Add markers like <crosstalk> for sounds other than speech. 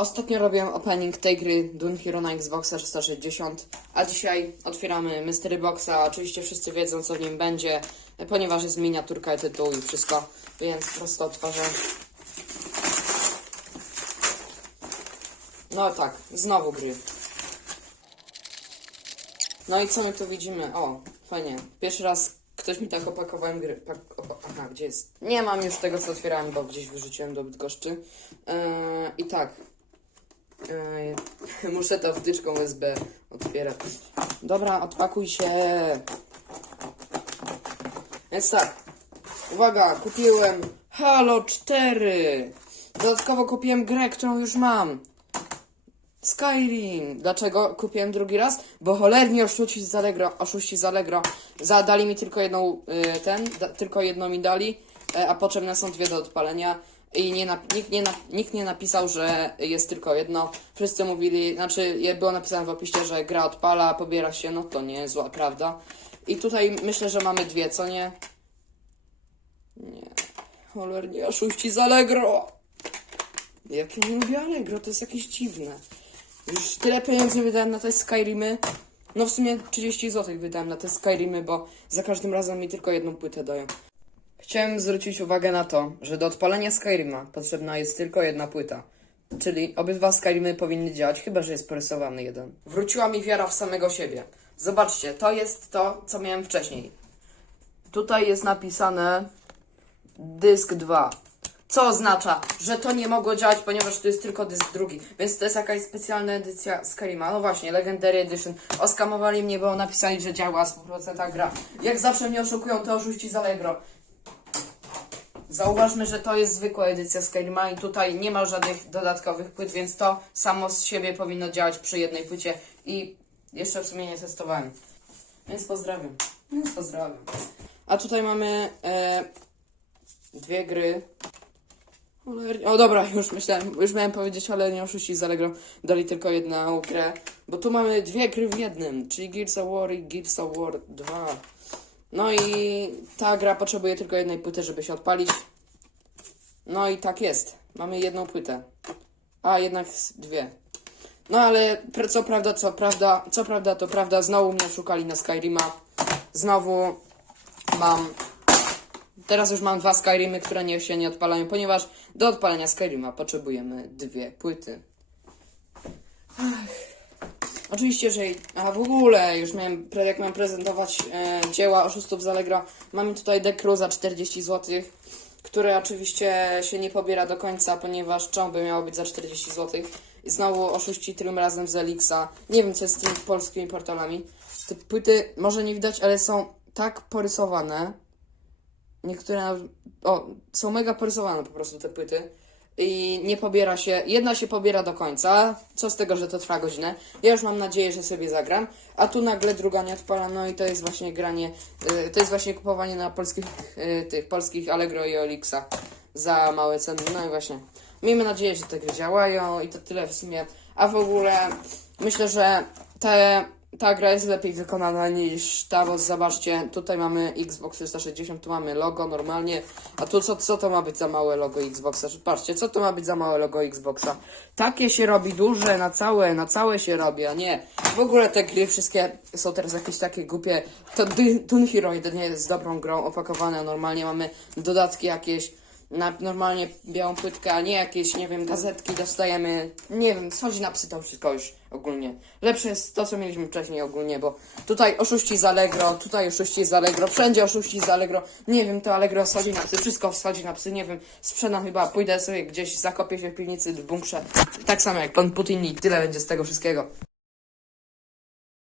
Ostatnio robiłem opening tej gry Dune Hero na Xboxa 360, a dzisiaj otwieramy Mystery Boxa. Oczywiście wszyscy wiedzą co w nim będzie, ponieważ jest miniaturka i tytuł i wszystko, więc prosto otworzę. No tak, znowu gry. No i co my tu widzimy? O, fajnie. Pierwszy raz ktoś mi tak opakowałem gry. Pak Aha, gdzie jest? Nie mam już tego, co otwierałem, bo gdzieś wyrzuciłem do Bydgoszczy. Yy, I tak. <laughs> Muszę to wtyczką USB otwierać. Dobra, odpakuj się. Więc tak. Uwaga, kupiłem Halo 4. Dodatkowo kupiłem grę, którą już mam. Skyrim. Dlaczego kupiłem drugi raz? Bo cholernie oszuści z Allegro, oszuści z Allegro zadali mi tylko jedną, y, ten, da, tylko jedną mi dali, a potrzebne są dwie do odpalenia i nie nikt, nie nikt nie napisał, że jest tylko jedno. Wszyscy mówili, znaczy było napisane w opisie, że gra odpala, pobiera się, no to nie zła prawda. I tutaj myślę, że mamy dwie, co nie? Nie. Cholernie oszuści z Allegro. Jak ja nie lubię Allegro, to jest jakieś dziwne. Już tyle pieniędzy wydałem na te Skyrimy. No w sumie 30 zł wydałem na te Skyrimy, bo za każdym razem mi tylko jedną płytę dają. Chciałem zwrócić uwagę na to, że do odpalenia Skyrima potrzebna jest tylko jedna płyta. Czyli obydwa Skyrimy powinny działać, chyba że jest porysowany jeden. Wróciła mi wiara w samego siebie. Zobaczcie, to jest to, co miałem wcześniej. Tutaj jest napisane dysk 2. Co oznacza, że to nie mogło działać, ponieważ to jest tylko dysk drugi. Więc to jest jakaś specjalna edycja Skyrima. No właśnie, Legendary Edition. Oskamowali mnie, bo napisali, że działa 100% gra. Jak zawsze mnie oszukują te oszuści z Allegro. Zauważmy, że to jest zwykła edycja Skyrima i tutaj nie ma żadnych dodatkowych płyt, więc to samo z siebie powinno działać przy jednej płycie i jeszcze w sumie nie testowałem. Więc pozdrawiam. Więc pozdrawiam. A tutaj mamy e, dwie gry. O dobra, już myślałem, już miałem powiedzieć, ale nie oszuści z Allegro dali tylko jedną grę, bo tu mamy dwie gry w jednym, czyli Gears of War i Gears of War 2. No i ta gra potrzebuje tylko jednej płyty, żeby się odpalić. No i tak jest. Mamy jedną płytę. A jednak dwie. No ale co prawda, co prawda, co prawda, to prawda, znowu mnie szukali na Skyrima. Znowu mam Teraz już mam dwa Skyrimy, które nie, się nie odpalają, ponieważ do odpalenia Skyrima potrzebujemy dwie płyty. Ach. Oczywiście, że... A w ogóle, już miałem, jak miałem prezentować e, dzieła oszustów z Allegro, mamy tutaj Decru za 40 zł, które oczywiście się nie pobiera do końca, ponieważ czemu by miało być za 40 zł? I znowu oszuści tym razem z Elixa. Nie wiem, co jest z tymi polskimi portalami. Te płyty może nie widać, ale są tak porysowane, Niektóre o, są mega porysowane po prostu te płyty. I nie pobiera się. Jedna się pobiera do końca. Co z tego, że to trwa godzinę. Ja już mam nadzieję, że sobie zagram. A tu nagle druga nie odpala. No i to jest właśnie granie. y, to jest właśnie kupowanie na polskich y, tych polskich Allegro i Olixa za małe ceny. No i właśnie. Miejmy nadzieję, że te gry działają i to tyle w sumie. A w ogóle myślę, że te ta gra jest lepiej wykonana niż ta, bo zobaczcie, tutaj mamy Xbox 360, tu mamy logo normalnie, a tu co, co to ma być za małe logo Xboxa? Patrzcie, co to ma być za małe logo Xboxa? Takie się robi duże, na całe, na całe się robi, a nie. W ogóle te gry wszystkie są teraz jakieś takie głupie. To Dun Hero jedynie jest dobrą grą, opakowane, normalnie mamy dodatki jakieś, na normalnie białą płytkę, a nie jakieś, nie wiem, gazetki dostajemy. Nie wiem, schodzi na psy to wszystko już ogólnie. Lepsze jest to, co mieliśmy wcześniej ogólnie, bo tutaj oszuści z Allegro, tutaj oszuści z Allegro, wszędzie oszuści z Allegro. Nie wiem, to Allegro schodzi na psy, wszystko schodzi na psy, nie wiem, sprzedam chyba, pójdę sobie gdzieś, zakopię się w piwnicy w bunkrze. Tak samo jak pan Putin i tyle będzie z tego wszystkiego.